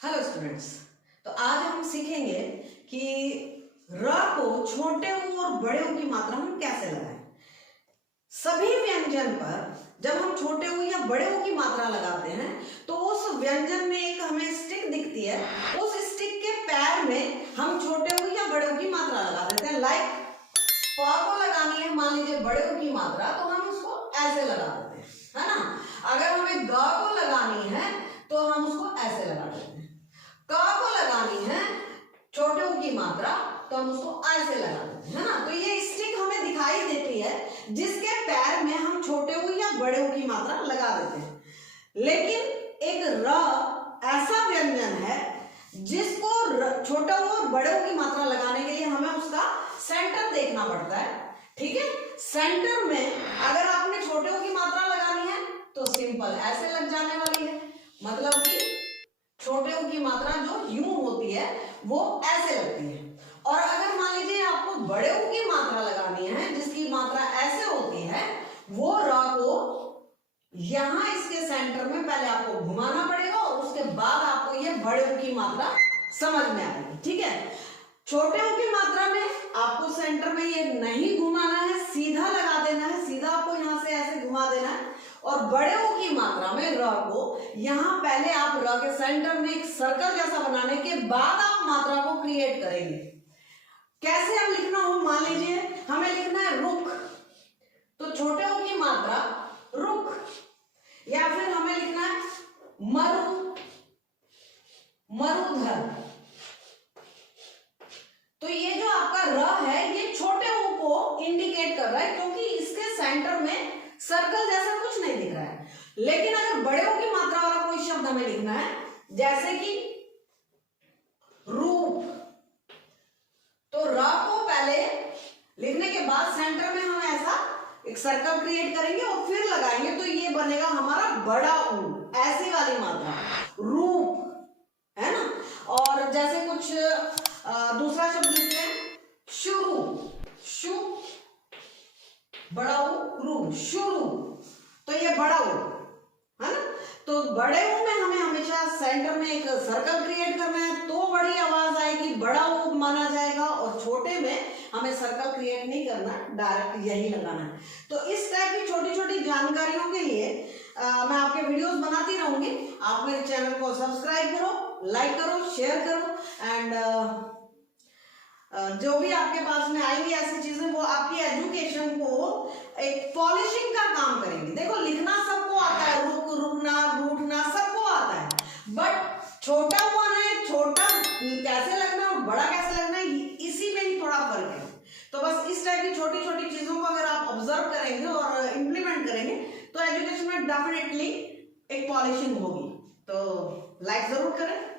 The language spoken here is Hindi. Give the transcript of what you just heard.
Hello students. तो आज हम सीखेंगे कि र को छोटे ऊ और बड़े ऊ की मात्रा हम कैसे लगाएं। सभी व्यंजन पर जब हम छोटे ऊ या बड़े ऊ की मात्रा लगाते हैं तो उस व्यंजन में एक हमें स्टिक दिखती है, उस स्टिक के पैर में हम छोटे ऊ या बड़े ऊ की मात्रा लगा देते हैं। लाइक प को लगानी है मान लीजिए बड़े ऊ की मात्रा, तो हम उसको ऐसे लगा देते हैं, है ना। अगर हमें ग को लगानी है तो हम उसको ऐसे लगा देते हैं। क को लगानी है छोटे ऊ की मात्रा तो हम उसको ऐसे लगा देते हैं, है ना। तो ये स्टिक हमें दिखाई देती है जिसके पैर में हम छोटे ऊ या बड़े ऊ की मात्रा लगा देते हैं। लेकिन एक र ऐसा व्यंजन है जिसको छोटा ऊ और बड़े ऊ की मात्रा लगाने के लिए हमें उसका सेंटर देखना पड़ता है। ठीक है, सेंटर में अगर आपने छोटे ऊ की मात्रा लगानी है तो सिंपल ऐसे लग जाने वाली है, मतलब कि छोटे ऊ की मात्रा जो यूं होती है वो ऐसे लगती है। और अगर मान लीजिए आपको बड़े ऊ की मात्रा लगानी है जिसकी मात्रा ऐसे होती है, वो र को यहां इसके सेंटर में पहले आपको घुमाना पड़ेगा और उसके बाद आपको ये बड़े ऊ की मात्रा समझ में आएगी। ठीक है, छोटे ऊ की मात्रा में आपको सेंटर में ये नहीं घुमाना है, सीधा लगा देना है, सीधा आपको यहां से ऐसे घुमा देना है। और बड़े ऊ की मात्रा में र को यहां पहले आप र के सेंटर में एक सर्कल जैसा बनाने के बाद आप मात्रा को क्रिएट करेंगे। कैसे हम लिखना हो, मान लीजिए हमें लिखना है रुख, तो छोटे ऊ की मात्रा रुख, या फिर हमें लिखना है मरु, मरुधर। तो ये जो आपका र है ये छोटे ऊ को इंडिकेट कर रहा है क्योंकि इसके सेंटर में सर्कल जैसा कुछ नहीं दिख रहा है। लेकिन अगर बड़े ऊ की मात्रा वाला कोई शब्द हमें लिखना है जैसे कि रूप, तो र को पहले लिखने के बाद सेंटर में हम ऐसा एक सर्कल क्रिएट करेंगे और फिर लगाएंगे, तो ये बनेगा हमारा बड़ा ऊ, ऐसी वाली मात्रा रूप, है ना। और जैसे कुछ दूसरा शब्द लिखते हैं शुरू, शु बड़ा ऊ रू, शुरू, तो ये बड़ा ऊ, है ना। तो बड़े ऊ में हमें हमेशा सेंटर में एक सर्कल क्रिएट करना है तो बड़ी आवाज आएगी, बड़ा ऊ माना जाएगा। और छोटे में हमें सर्कल क्रिएट नहीं करना, डायरेक्ट यही लगाना है। तो इस टाइप की छोटी छोटी जानकारियों के लिए मैं आपके वीडियोस बनाती रहूंगी। आप मेरे चैनल को सब्सक्राइब करो, लाइक करो, शेयर करो, एंड जो भी आपके पास में आएंगी ऐसी चीजें वो आपकी एजुकेशन को एक पॉलिशिंग का काम करेंगी। देखो लिखना सबको आता है, रुक, रुकना, रूठना सबको आता है, बट छोटा वन है, छोटा कैसे लगना और बड़ा कैसे लगना इसी में ही थोड़ा फर्क है। तो बस इस टाइप की छोटी छोटी चीजों को अगर आप ऑब्जर्व करेंगे और इम्प्लीमेंट करेंगे तो एजुकेशन में डेफिनेटली एक पॉलिशिंग होगी। तो लाइक जरूर करें।